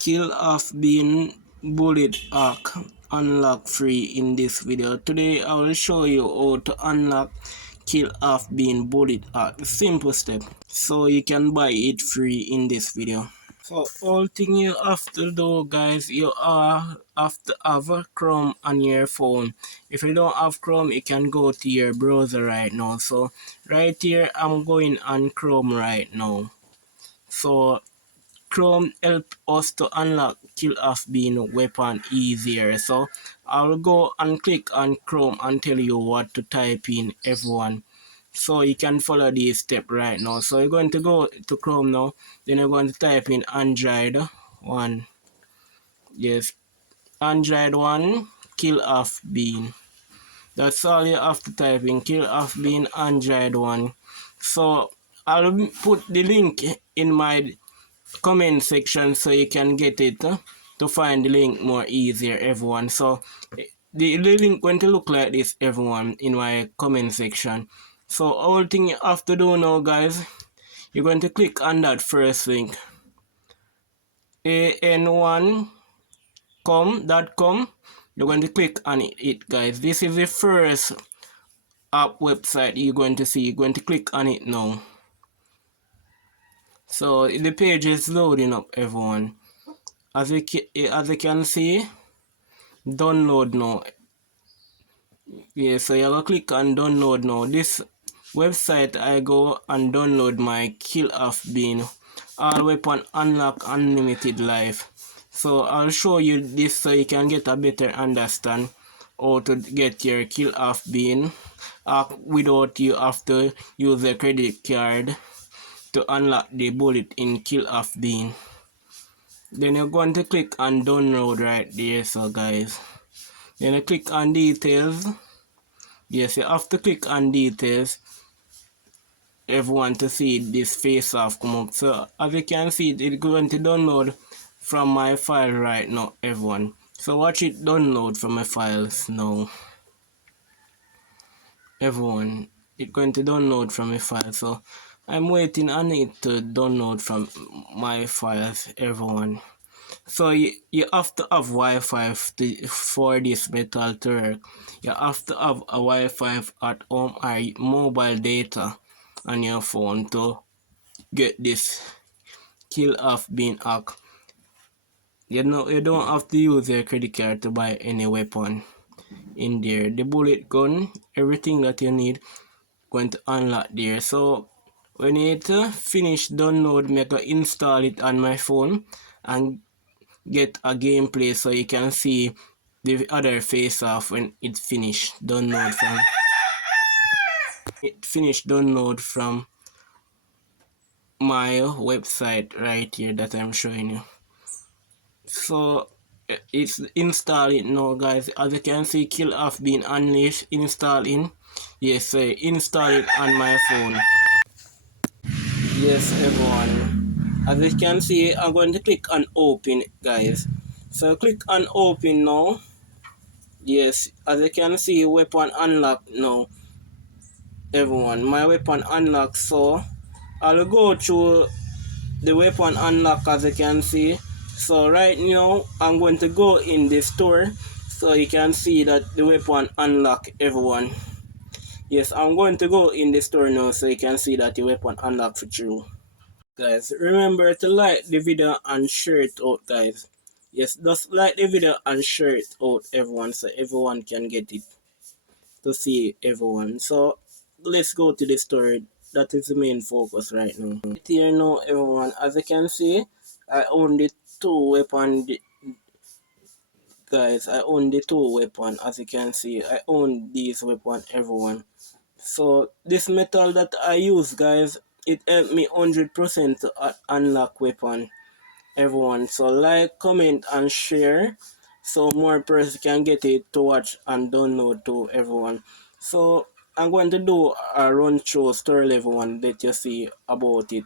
Kill off being bullet arc unlock free in this video. Today I will show you how to unlock kill off being bullet arc. Simple step. So you can buy it free in this video. So all thing you have to do, guys, you have to have a Chrome on your phone. If you don't have Chrome, you can go to your browser right now. So right here I'm going on Chrome right now. So Chrome help us to unlock kill off being weapon easier. So I'll go and click on Chrome and tell you what to type in, everyone. So you can follow this step right now. So you're going to go to Chrome now. Then you're going to type in Android 1. Yes, Android 1 kill off bean. That's all you have to type in, kill off bean Android 1. So I'll put the link in my comment section so you can get it to find the link more easier, everyone. So the link going to look like this, everyone, in my comment section. So all thing you have to do now, guys, you're going to click on that first link, an1com.com. You're going to click on it, guys. This is the first app website you're going to see. You're going to click on it now. So the page is loading up, everyone. As you can see, download now. Yeah, so you have to click on download now. This website, I go and download my kill off bean all weapon unlock unlimited life. So I'll show you this so you can get a better understand how to get your kill off bean without you have to use a credit card to unlock the bullet in kill off bean. Then you're going to click on download right there, so guys. Then you click on details. Yes, you have to click on details, everyone, to see this face off come up. So as you can see, it's going to download from my file right now, everyone. So watch it download from my files now, everyone. It's going to download from my file. So I'm waiting on it to download from my files, everyone. So you have to have Wi-Fi for this metal to work. You have to have a Wi-Fi at home or mobile data on your phone to get this kill off being hacked. You don't have to use your credit card to buy any weapon in there. The bullet gun, everything that you need, going to unlock there. So when it finish download, make a install it on my phone and get a gameplay so you can see the other face off when it finished download from my website right here that I'm showing you. So it's installing now, guys. As you can see, kill off being unleashed, installing. Yes, install it on my phone. Yes, everyone, as you can see, I'm going to click on open, guys. So click on open now. Yes, as you can see, weapon unlocked now, everyone. My weapon unlocked. So I'll go through the weapon unlock, as you can see. So right now I'm going to go in the store so you can see that the weapon unlock, everyone. Yes, I'm going to go in the store now so you can see that the weapon unlocked for true. Guys, remember to like the video and share it out, guys. Yes, just like the video and share it out, everyone, so everyone can get it to see, everyone. So let's go to the story. That is the main focus right now. Here now, everyone, as you can see, I own the two weapon, guys. I own the two weapon. As you can see, I own these weapon, everyone. So this metal that I use, guys, it helped me 100% to unlock weapon, everyone. So like, comment and share so more person can get it to watch and download to, everyone. So I'm going to do a run through story level one that you see about it.